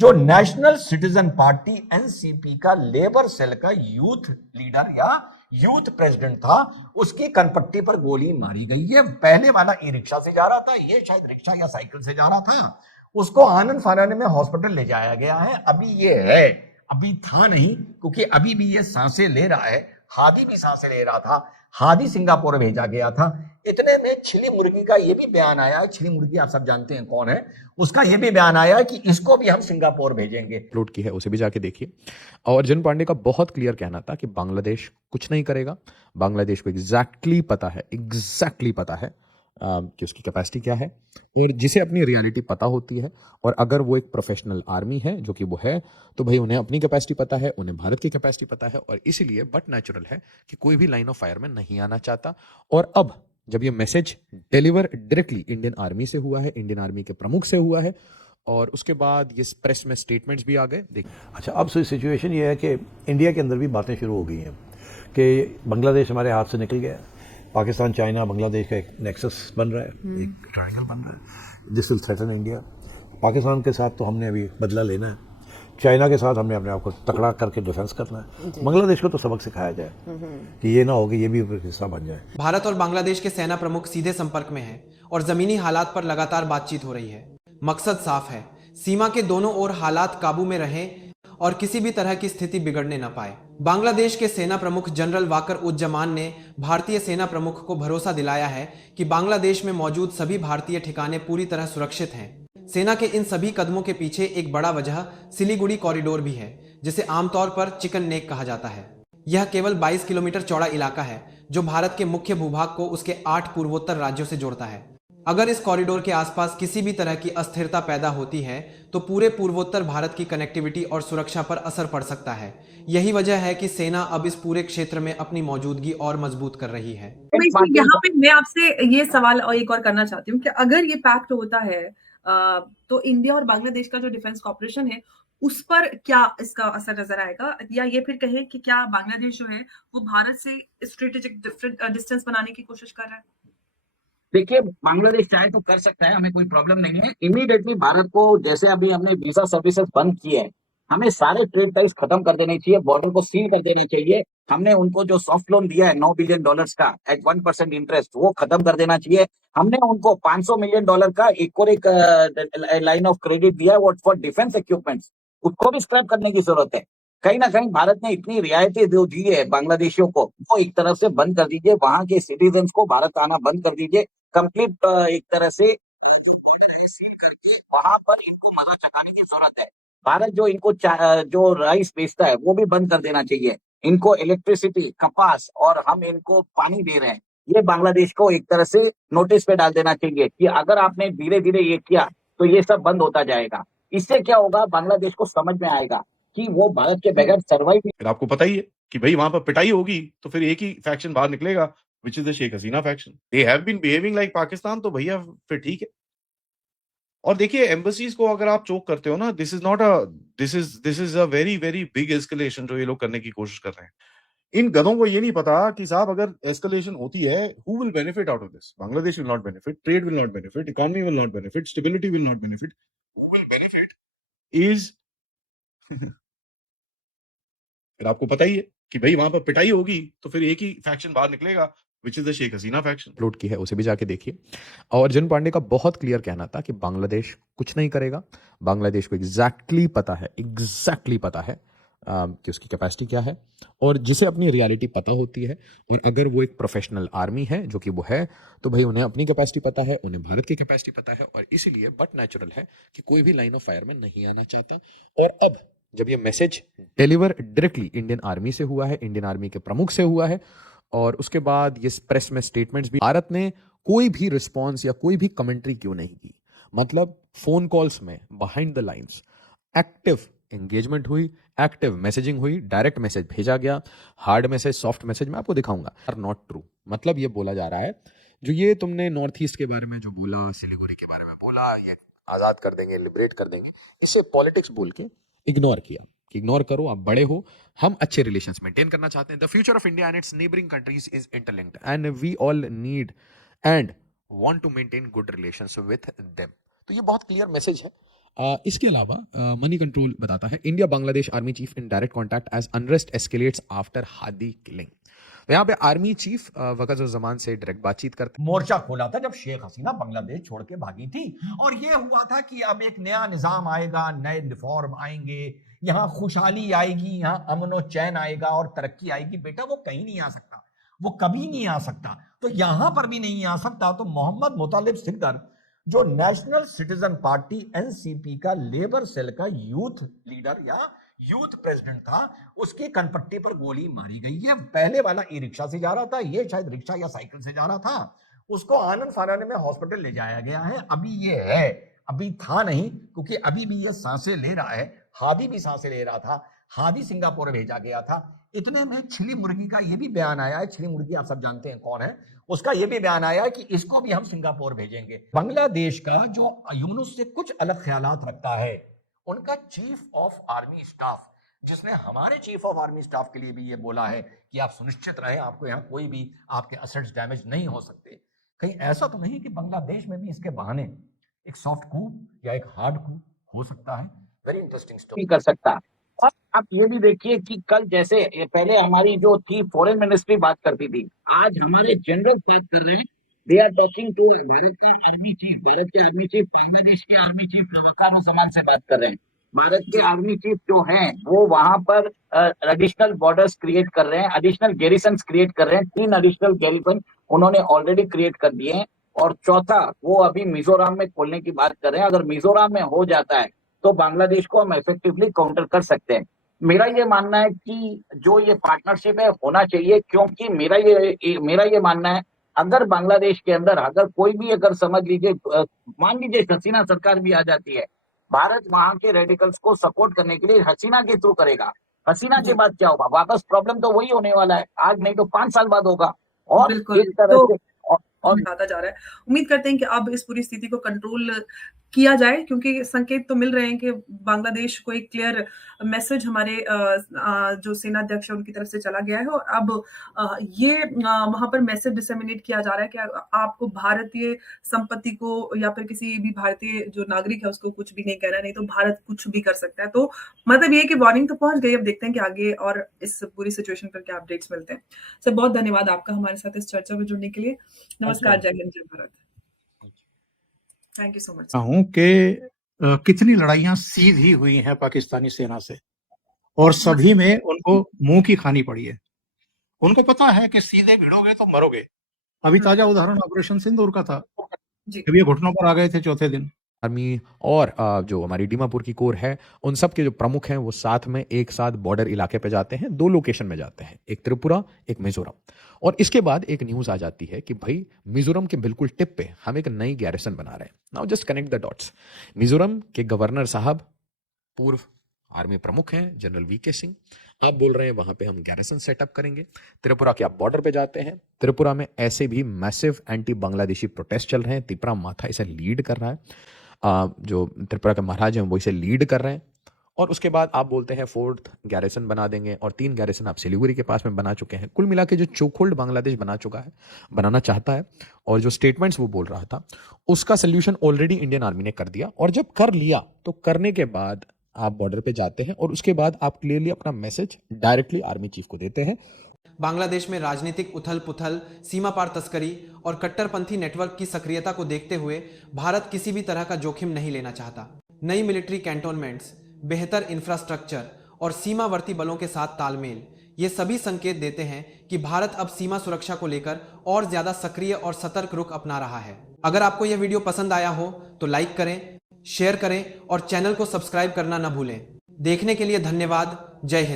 जो national citizen party NCP का labour cell का यूथ लीडर या यूथ प्रेसिडेंट था, उसकी कनपट्टी पर गोली मारी गई है। पहले वाला ई रिक्शा से जा रहा था, ये शायद रिक्शा या साइकिल से जा रहा था। उसको आनंद फानन में हॉस्पिटल ले जाया गया है। अभी ये है, अभी था नहीं, क्योंकि अभी भी ये सांसें ले रहा है। हादी भी सांसें ले रहा था, हादी सिंगापुर भेजा गया था। इतने में छिली मुर्गी का ये भी बयान आया है, छिली मुर्गी आप सब जानते हैं कौन है, उसका ये भी बयान आया है कि इसको भी हम सिंगापुर भेजेंगे। अपलोड की है, उसे भी जाके देखिए। और अर्जुन पांडे का बहुत क्लियर कहना था कि बांग्लादेश कुछ नहीं करेगा। बांग्लादेश को एग्जैक्टली पता है, पता है कि उसकी कैपेसिटी क्या है, और जिसे अपनी रियलिटी पता होती है, और अगर वो एक प्रोफेशनल आर्मी है, जो कि वो है, तो भाई उन्हें अपनी कैपेसिटी पता है, उन्हें भारत की कैपेसिटी पता है, और इसीलिए बट नेचुरल है कि कोई भी लाइन ऑफ फायर में नहीं आना चाहता। और अब जब ये message deliver directly Indian army से हुआ है, इंडियन आर्मी के प्रमुख से हुआ है, और उसके बाद ये प्रेस में स्टेटमेंट्स भी आ गए। अच्छा, अब सिचुएशन ये है कि इंडिया के अंदर भी बातें शुरू हो गई हैं कि बांग्लादेश हमारे हाथ से निकल गया। पाकिस्तान, चाइना, बांग्लादेश का एक नेक्सस बन रहा है, एक ट्रायंगल बन रहा है, this will threaten India. Pakistan के साथ तो हमने अभी बदला लेना है, चाइना के साथ हमने अपने आप को तकड़ा करके डिफेंस करना है। बांग्लादेश को तो सबक सिखाया जाए कि ये ना हो कि ये भी हिस्सा बन जाए। भारत और बांग्लादेश के सेना प्रमुख सीधे संपर्क में हैं और जमीनी हालात पर लगातार बातचीत हो रही है। मकसद साफ है, सीमा के दोनों ओर हालात काबू में रहें और किसी भी तरह की स्थिति बिगड़ने न पाए। बांग्लादेश के सेना प्रमुख जनरल वाकर उज्जमान ने भारतीय सेना प्रमुख को भरोसा दिलाया है कि बांग्लादेश में मौजूद सभी भारतीय ठिकाने पूरी तरह सुरक्षित हैं। सेना के इन सभी कदमों के पीछे एक बड़ा वजह सिलीगुड़ी कॉरिडोर भी है, जिसे आमतौर पर चिकन नेक कहा जाता है। यह केवल 22 किलोमीटर चौड़ा इलाका है जो भारत के मुख्य भूभाग को उसके 8 पूर्वोत्तर राज्यों से जोड़ता है। अगर इस कॉरिडोर के आसपास किसी भी तरह की अस्थिरता पैदा होती है तो पूरे पूर्वोत्तर भारत की कनेक्टिविटी और सुरक्षा पर असर पड़ सकता है। यही वजह है कि सेना अब इस पूरे क्षेत्र में अपनी मौजूदगी और मजबूत कर रही है। यहाँ पे मैं आपसे ये सवाल और एक और करना चाहती हूँ कि अगर ये पैक्ट होता है तो इंडिया और बांग्लादेश का जो डिफेंस कॉर्पोरेशन है उस पर क्या इसका असर नजर आएगा, या ये फिर कहें कि क्या बांग्लादेश जो है वो भारत से स्ट्रेटेजिक डिस्टेंस बनाने की कोशिश कर रहा है? देखिए, बांग्लादेश चाहे तो कर सकता है, हमें कोई प्रॉब्लम नहीं है। इमीडिएटली भारत को, जैसे अभी हमने वीजा सर्विसेज बंद किए हैं, हमें सारे ट्रेड टाइज खत्म कर देने चाहिए, बॉर्डर को सील कर देना चाहिए। हमने उनको जो सॉफ्ट लोन दिया है $9 बिलियन का एट 1% इंटरेस्ट, वो खत्म कर देना चाहिए। हमने उनको $500 मिलियन का एक और एक लाइन ऑफ क्रेडिट दिया है फॉर डिफेंस इक्विपमेंट्स, उसको भी स्क्रैप करने की जरूरत है। कहीं ना कहीं भारत ने इतनी रियायतें जो दी है बांग्लादेशियों को, वो एक तरफ से बंद कर दीजिए। वहां के सिटीजन को भारत आना बंद कर दीजिए कंप्लीट, एक तरह से वहां पर इनको मजा चखाने की जरूरत है। भारत जो इनको जो राइस बेचता है वो भी बंद कर देना चाहिए। इनको इलेक्ट्रिसिटी, कपास और हम इनको पानी दे रहे हैं, ये बांग्लादेश को एक तरह से नोटिस पे डाल देना चाहिए कि अगर आपने धीरे धीरे ये किया तो ये सब बंद होता जाएगा। इससे क्या होगा, बांग्लादेश को समझ में आएगा कि वो भारत के बगैर सर्वाइव। फिर आपको पता ही है कि भाई वहां पर पिटाई होगी तो फिर एक ही फैक्शन बाहर निकलेगा, which is the Sheikh Hasina faction. They have been behaving like Pakistan, तो भैया फिर ठीक है। और देखिए, एम्बेसीज को अगर आप चोक करते हो ना, this is a very very big escalation जो ये लोग करने की कोशिश कर रहे हैं। इन गधों को ये नहीं पता कि साहब अगर एस्केलेशन होती है, who will benefit out of this? Bangladesh will not benefit, trade will not benefit, economy will not benefit, stability will not benefit. Who will benefit is फिर आपको पता ही है कि भाई वहां पर पिटाई होगी तो फिर एक ही फैक्शन बाहर निकलेगा, which is the Sheikh Hasina faction. Upload की है, उसे भी जाके देखिए। और अर्जुन पांडे का बहुत क्लियर कहना था कि बांग्लादेश कुछ नहीं करेगा। बांग्लादेश को एग्जैक्टली पता है कि उसकी कैपेसिटी क्या है, और जिसे अपनी रियलिटी पता होती है, और अगर वो एक प्रोफेशनल आर्मी है, जो कि वो है, तो भाई उन्हें अपनी कैपेसिटी पता है, उन्हें भारत की कैपेसिटी पता है, और इसीलिए बट नेचुरल है कि कोई भी लाइन ऑफ फायर में नहीं आना चाहता। और अब जब ये message deliver directly Indian army से हुआ है, इंडियन आर्मी के प्रमुख से हुआ है, और उसके बाद ये प्रेस में स्टेटमेंट्स भी, भारत ने कोई भी रिस्पॉन्स या कोई भी कमेंट्री क्यों नहीं की। मतलब फोन कॉल्स में behind the lines active engagement हुई, एक्टिव मैसेजिंग हुई, डायरेक्ट मैसेज भेजा गया, हार्ड मैसेज, सॉफ्ट मैसेज मैं आपको दिखाऊंगा। Are not true. मतलब ये बोला जा रहा है, जो ये तुमने नॉर्थ ईस्ट के बारे में जो बोला, सिलीगुड़ी के बारे में बोला, ये आजाद कर देंगे, लिबरेट कर देंगे, इसे पॉलिटिक्स बोल के इग्नोर किया। इग्नोर करो, आप बड़े हो, हम अच्छे रिलेशंस मेंटेन करना चाहते हैं। The future of India and its neighbouring countries is interlinked and we all need and want to maintain good relations with them. तो ये बहुत क्लियर मैसेज है। इसके अलावा मनी कंट्रोल बताता है India Bangladesh army chief in direct contact as unrest escalates after Hadi killing. तो यहाँ पे आर्मी चीफ वक़्त-उज़-ज़मान से डायरेक्ट बातचीत करते मोर्चा खोला था जब शेख हसीना बांग्लादेश छोड़ के भागी थी, और ये हुआ था कि अब एक नया निजाम आएगा, नए रिफॉर्म आएंगे, यहाँ खुशहाली आएगी, यहाँ अमन और चैन आएगा और तरक्की आएगी। बेटा वो कहीं नहीं आ सकता, वो कभी नहीं आ सकता। तो यहां पर भी नहीं आ सकता। तो मोहम्मद मुतालिब सिकदर जो नेशनल सिटीजन पार्टी एनसीपी का लेबर सेल का यूथ लीडर या यूथ प्रेसिडेंट था, उसकी कनपट्टी पर गोली मारी गई है। पहले वाला ई रिक्शा से जा रहा था, ये शायद रिक्शा या साइकिल से जा रहा था, उसको आनंद फानन में हॉस्पिटल ले जाया गया है। अभी ये है, अभी था नहीं, क्योंकि अभी भी ये सांसें ले रहा है। हादी भी सांसें ले रहा था, हादी सिंगापुर भेजा गया था। इतने में छिली मुर्गी का ये भी बयान आया है, छिली मुर्गी आप सब जानते हैं कौन है, उसका ये भी बयान आया है कि इसको भी हम सिंगापुर भेजेंगे। बांग्लादेश का जो यूनुस से कुछ अलग ख्यालात रखता है, उनका चीफ ऑफ आर्मी स्टाफ, जिसने हमारे चीफ ऑफ आर्मी स्टाफ के लिए भी ये बोला है कि आप सुनिश्चित रहें, आपको यहाँ कोई भी आपके असेट्स डैमेज नहीं हो सकते। कहीं ऐसा तो नहीं कि बांग्लादेश में भी इसके बहाने एक सॉफ्ट कूप या एक हार्ड कूप हो सकता है। Very interesting story. नहीं कर सकता। और आप ये भी देखिए कि कल जैसे पहले हमारी जो थी फॉरेन मिनिस्ट्री बात करती थी, आज हमारे जनरल बात कर रहे हैं। They are talking to Bharat का आर्मी चीफ, भारत के आर्मी चीफ बांग्लादेश के आर्मी चीफ वकार समान से बात कर रहे हैं। भारत के आर्मी चीफ जो हैं वो वहां पर एडिशनल बॉर्डर्स क्रिएट कर रहे हैं, एडिशनल गैरिसन क्रिएट कर रहे हैं। 3 एडिशनल गैरिसन उन्होंने ऑलरेडी क्रिएट कर दिए हैं, और चौथा वो अभी मिजोरम में खोलने की बात कर रहे हैं। अगर मिजोरम में हो जाता है तो बांग्लादेश को हम इफेक्टिवली काउंटर कर सकते हैं। मेरा ये मानना है कि जो ये पार्टनरशिप है होना चाहिए, क्योंकि मेरा ये मानना है अगर बांग्लादेश के अंदर अगर कोई भी अगर समझ लीजिए मान लीजिए हसीना सरकार भी आ जाती है, भारत वहां के रेडिकल्स को सपोर्ट करने के लिए हसीना के थ्रू करेगा। हसीना के बाद क्या होगा, वापस प्रॉब्लम तो वही होने वाला है, आज नहीं तो 5 साल बाद होगा। और बिल्कुल। इस तरह से और बढ़ता जा रहा है। उम्मीद करते हैं कि अब इस पूरी स्थिति को कंट्रोल किया जाए, क्योंकि संकेत तो मिल रहे हैं कि बांग्लादेश को एक क्लियर मैसेज हमारे जो सेना अध्यक्ष है उनकी तरफ से चला गया है, और अब ये वहां पर मैसेज डिसेमिनेट किया जा रहा है कि आपको भारतीय संपत्ति को या फिर किसी भी भारतीय जो नागरिक है उसको कुछ भी नहीं कहना, नहीं तो भारत कुछ भी कर सकता है। तो मतलब ये कि वार्निंग तो पहुंच गई, अब देखते हैं कि आगे और इस पूरी सिचुएशन पर क्या अपडेट्स मिलते हैं। सर बहुत धन्यवाद आपका हमारे साथ इस चर्चा में जुड़ने के लिए। नमस्कार, जय हिंद, जय Bharat. Thank you so much. हूं कि कितनी लड़ाइयां सीधी हुई हैं पाकिस्तानी सेना से, और सभी में उनको मुंह की खानी पड़ी है। उनको पता है कि सीधे भिड़ोगे तो मरोगे। अभी ताजा उदाहरण ऑपरेशन सिंदूर का था, जब ये घुटनों पर आ गए थे चौथे दिन। आर्मी और जो हमारी दीमापुर की कोर है, उन सब के जो प्रमुख हैं वो साथ में एक साथ बॉर्डर इलाके पे जाते हैं। 2 लोकेशन में जाते हैं, एक त्रिपुरा, एक मिजोरम। और इसके बाद एक न्यूज़ आ जाती है कि भाई मिजोरम के बिल्कुल टिप पे हम एक नई गैरिसन बना रहे हैं। Now just connect the dots. Mizoram के गवर्नर साहब पूर्व आर्मी प्रमुख हैं जनरल वीके सिंह। आप बोल रहे हैं वहां पे हम गैरिसन सेटअप करेंगे। त्रिपुरा के आप बॉर्डर पे जाते हैं, त्रिपुरा में ऐसे भी मैसिव एंटी बांग्लादेशी प्रोटेस्ट चल रहे हैं। तिपरा माथा इसे लीड कर रहा है, जो त्रिपुरा के महाराज हैं वो इसे लीड कर रहे हैं। और उसके बाद आप बोलते हैं 4th गैरिसन बना देंगे, और 3 गैरिसन आप सिलीगुड़ी के पास में बना चुके हैं। कुल मिला के जो चोकहोल्ड बांग्लादेश बना चुका है, बनाना चाहता है, और जो स्टेटमेंट्स वो बोल रहा था उसका सोल्यूशन ऑलरेडी इंडियन आर्मी ने कर दिया। और जब कर लिया तो करने के बाद आप बॉर्डर पे जाते हैं, और उसके बाद आप क्लियरली अपना मैसेज डायरेक्टली आर्मी चीफ को देते हैं। बांग्लादेश में राजनीतिक उथल पुथल, सीमा पार तस्करी और कट्टरपंथी नेटवर्क की सक्रियता को देखते हुए भारत किसी भी तरह का जोखिम नहीं लेना चाहता। नई मिलिट्री कैंटोनमेंट्स, बेहतर इंफ्रास्ट्रक्चर और सीमावर्ती बलों के साथ तालमेल, ये सभी संकेत देते हैं कि भारत अब सीमा सुरक्षा को लेकर और ज्यादा सक्रिय और सतर्क रुख अपना रहा है। अगर आपको यह वीडियो पसंद आया हो तो लाइक करें, शेयर करें और चैनल को सब्सक्राइब करना न भूलें। देखने के लिए धन्यवाद। जय हिंद।